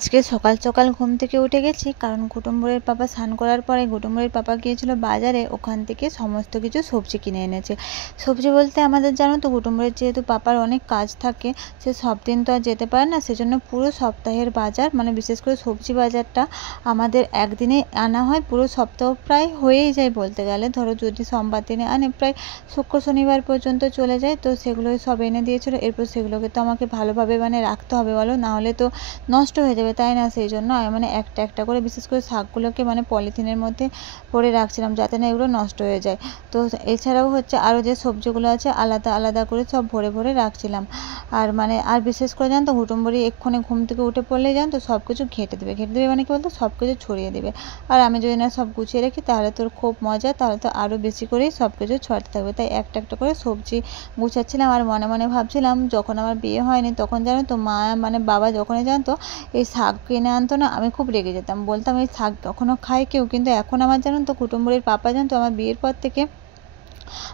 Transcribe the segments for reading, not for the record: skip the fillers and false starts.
আজকে সকাল সকাল ঘুম থেকে উঠে গেছি, কারণ কুটুম্বরের পাপা স্নান করার পরে কুটুম্বরের পাপা গিয়েছিল বাজারে, ওখান থেকে সমস্ত কিছু সবজি কিনে এনেছে। সবজি বলতে আমাদের জানো তো, কুটুম্বরের যেহেতু পাপার অনেক কাজ থাকে, সে সব দিন তো আর যেতে পারে না, সেজন্য পুরো সপ্তাহের বাজার, মানে বিশেষ করে সবজি বাজারটা আমাদের একদিনে আনা হয়। পুরো সপ্তাহ প্রায় হয়েই যায় বলতে গেলে, ধরো যদি সোমবার দিনে আনে প্রায় শুক্র শনিবার পর্যন্ত চলে যায়। তো সেগুলোই সব এনে দিয়েছিল। এরপর সেগুলোকে তো আমাকে ভালোভাবে রাখতে হবে বলো, নাহলে তো নষ্ট হয়ে যাবে, তাই না? সেই জন্য আমি একটা একটা করে বিশেষ করে শাকগুলোকে পলিথিনের মধ্যে ভরে রাখছিলাম, যাতে না এগুলো নষ্ট হয়ে যায়। তো এছাড়াও আরও যে সবজিগুলো আছে আলাদা আলাদা করে সব ভরে ভরে রাখছিলাম। আর আর বিশেষ করে জানতো, কুটুম্বরি এক্ষুনি ঘুম থেকে উঠে পড়লেই জানতো সব কিছু ঘেঁটে দেবে কি বলতো, সব কিছু ছড়িয়ে দেবে। আর আমি যদি না সব গুছিয়ে রাখি তাহলে তোর খুব মজা, তাহলে তো আরও বেশি করেই সব কিছু ছড়াতে থাকবে। তাই একটা একটা করে সবজি গুছাচ্ছিলাম, আর মনে মনে ভাবছিলাম, যখন আমার বিয়ে হয়নি তখন জানো তো মা বাবা যখনই জানতো এই শাক কিনে আনতো না, আমি খুব রেগে যেতাম, বলতাম এই শাক কখনো খায় কেউ? কিন্তু এখন আমার জানেন তো কুটুম্বরের পাপা জানতো আমার বিয়ের পর থেকে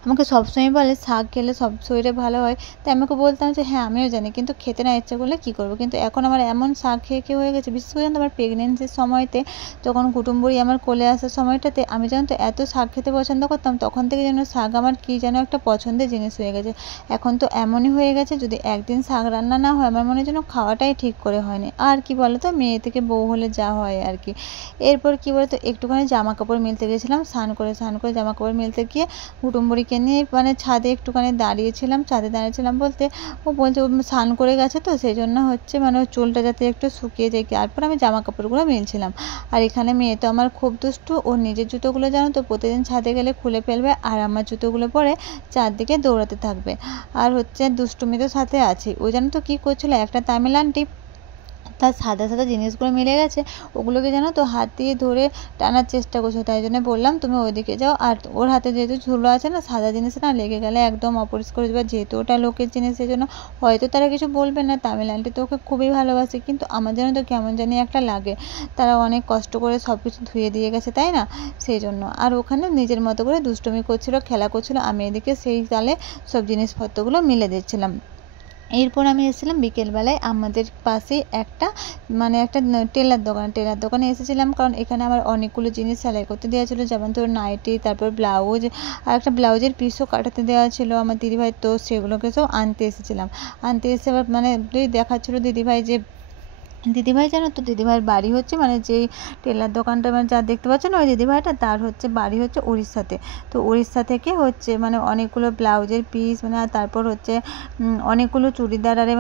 আমাকে সবসময় বলে শাক খেলে সব শরীরে ভালো হয়। তাই আমাকে বলতাম যে হ্যাঁ আমিও জানি, কিন্তু খেতে না ইচ্ছা করলে কী করবো। কিন্তু এখন আমার এমন শাক খেয়ে খেয়ে হয়ে গেছে, বিশেষ করে জানতো আমার প্রেগনেন্সির সময়তে, যখন কুটুম্বরি আমার কোলে আসার সময়টাতে আমি জানতো এত শাক খেতে পছন্দ করতাম, তখন থেকে যেন শাক আমার কী যেন একটা পছন্দের জিনিস হয়ে গেছে। এখন তো এমনই হয়ে গেছে, যদি একদিন শাক রান্না না হয় আমার মনে হয় যেন খাওয়াটাই ঠিক করে হয়নি। আর কি বলতো, মেয়ে থেকে বউ হলে যা হয় আর কি। এরপর কি বলতো, একটুখানি জামা কাপড় মেলতে গেছিলাম, স্নান করে জামা কাপড় মেলতে গিয়ে কুটুম্বরিকে নিয়ে ছাদে একটুখানি ছাদে দাঁড়িয়েছিলাম বলতে, ও বলছে ও স্নান করে গেছে, তো সেই জন্য ওর চুলটা যাতে একটু শুকিয়ে যায়। তারপর আমি জামা কাপড়গুলো মেলছিলাম। আর এখানে মেয়ে তো আমার খুব দুষ্টু, ওর নিজের জুতোগুলো জানো তো প্রতিদিন ছাদে গেলে খুলে ফেলবে, আর আমার জুতোগুলো পরে চারদিকে দৌড়াতে থাকবে। আর দুষ্টুমি তো সাথে আছে। ও জানো তো কী করছিল, একটা তামিল আন্টি তার সাদা সাদা জিনিসগুলো মিলে গেছে, ওগুলোকে জানো তো হাত দিয়ে ধরে টানার চেষ্টা করছো। তাই জন্য বললাম তুমি ওইদিকে যাও। আর ওর হাতে যেহেতু ধুলো আছে না, সাদা জিনিস না লেগে গেলে একদম অপরিষ্কার হয়ে যাবে, যেহেতু ওটা লোকের জিনিস, সেই জন্য হয়তো তারা কিছু বলবে না। তামিল আন্টি তো ওকে খুবই ভালোবাসে, কিন্তু আমার যেন তো কেমন জানি একটা লাগে, তারা অনেক কষ্ট করে সব কিছু ধুয়ে দিয়ে গেছে, তাই না? সেই জন্য। আর ওখানে নিজের মতো করে দুষ্টুমি করছিল, খেলা করছিল, আমি এদিকে সেই তালে সব জিনিসপত্রগুলো মিলে দিচ্ছিলাম। এরপর আমি এসেছিলাম বিকেলবেলায় আমাদের পাশে একটা একটা টেলার দোকানে এসেছিলাম, কারণ এখানে আমার অনেকগুলো জিনিস সেলাই করতে দেওয়া ছিল, যেমন তোর নাইটি, তারপর ব্লাউজ, আর একটা ব্লাউজের পিসও কাটাতে দেওয়া ছিল আমার দিদিভাই। তো সেগুলোকে সব আনতে এসেছিলাম। আনতে এসে আবার দেখাচ্ছিলো দিদিভাই জানো তো, দিদিভাইয়ের বাড়ি যেই টেলার দোকানটা যা দেখতে পাচ্ছ না, ওই দিদিভাইটা, তার বাড়ি উড়িষ্যাতে। তো উড়িষ্যা থেকে অনেকগুলো ব্লাউজের পিস আর তারপর অনেকগুলো চুড়িদার আরে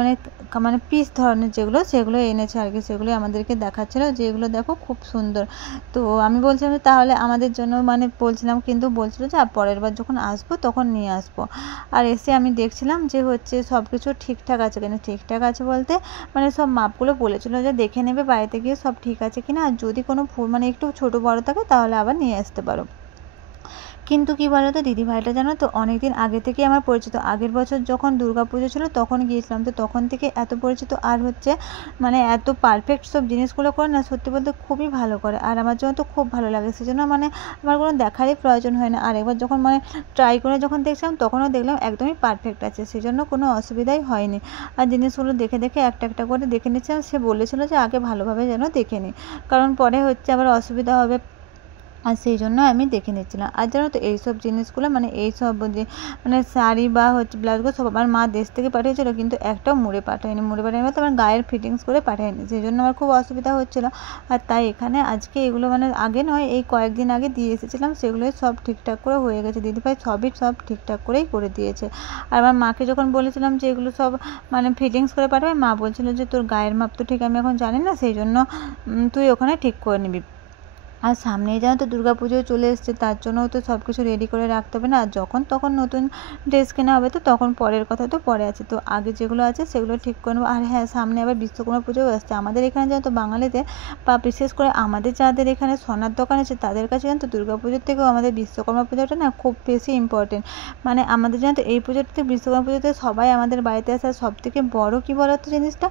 পিস ধরনের যেগুলো, সেগুলো এনেছে আর কি। সেগুলো আমাদেরকে দেখাচ্ছিলো, যেগুলো দেখো খুব সুন্দর। তো আমি বলছিলাম যে তাহলে আমাদের জন্য বলছিলাম, কিন্তু বলছিলো যে পরের বার যখন আসবো তখন নিয়ে আসবো। আর এসে আমি দেখছিলাম যে সব কিছু ঠিকঠাক আছে কিনা। ঠিকঠাক আছে বলতে সব মাপগুলো বলেছিল যে দেখে নেবে বাড়িতে গিয়ে সব ঠিক আছে কিনা, আর যদি কোনো ভুল একটু ছোটো বড়ো থাকে তাহলে আবার নিয়ে আসতে পারো। কিন্তু কি বলতো, দিদিভাইটা জানো তো অনেকদিন আগে থেকে আমার পরিচিত। আগের বছর যখন দুর্গাপুজো ছিল তখন গিয়েছিলাম, তো তখন থেকে এত পরিচিত। আর এত পারফেক্ট সব জিনিসগুলো করে না, সত্যি বলতে খুবই ভালো করে। আর আমার জন্য তো খুব ভালো লাগে, সেজন্য আমার কোনো দেখারই প্রয়োজন হয় না। আর এবার যখন ট্রাই করে যখন দেখছিলাম, তখনও দেখলাম একদমই পারফেক্ট আছে, সেজন্য কোনো অসুবিধাই হয়নি। আর জিনিসগুলো দেখে দেখে একটা একটা করে দেখে নিচ্ছিলাম। সে বলেছিল যে আগে ভালোভাবে যেন দেখে নিই, কারণ পরে আবার অসুবিধা হবে, আর সেই জন্য আমি দেখে নিচ্ছিলাম। আর জানো তো এইসব জিনিসগুলো এইসব যে শাড়ি বা ব্লাউজগুলো সব আমার মা দেশ থেকে পাঠিয়েছিল, কিন্তু একটাও মুড়ে পাঠায়নি বলতে আমার গায়ের ফিটিংস করে পাঠায়নি, সেই জন্য আমার খুব অসুবিধা হচ্ছিলো। আর তাই এখানে আজকে এগুলো আগে নয়, এই কয়েকদিন আগে দিয়ে এসেছিলাম, সেগুলোই সব ঠিকঠাক করে হয়ে গেছে। দিদিভাই সব ঠিকঠাক করেই করে দিয়েছে। আর আমার মাকে যখন বলেছিলাম যে এগুলো সব ফিটিংস করে পাঠাবে, মা বলছিল যে তোর গায়ের মাপ তো ঠিক আমি এখন জানি না, সেই জন্য তুই ওখানে ঠিক করে নিবি। আর সামনেই জানো তো দুর্গাপুজো চলে এসছে, তার জন্যও তো সব কিছু রেডি করে রাখতে হবে না। আর যখন তখন নতুন ড্রেস কেনা হবে, তো তখন পরের কথা তো পরে আছে, তো আগে যেগুলো আছে সেগুলো ঠিক করে নেবো। আর হ্যাঁ, সামনে আবার বিশ্বকর্মা পুজোও আসছে আমাদের এখানে, জানো তো বাঙালিতে বা বিশেষ করে আমাদের যাদের এখানে সোনার দোকান আছে তাদের কাছে জানো তো দুর্গাপুজোর থেকেও আমাদের বিশ্বকর্মা পুজোটা না খুব বেশি ইম্পর্টেন্ট। আমাদের জানো তো এই পুজোটাতে, বিশ্বকর্মা পুজোতে সবাই আমাদের বাড়িতে আসে। আর সব থেকে বড়ো কী বলো তো জিনিসটা,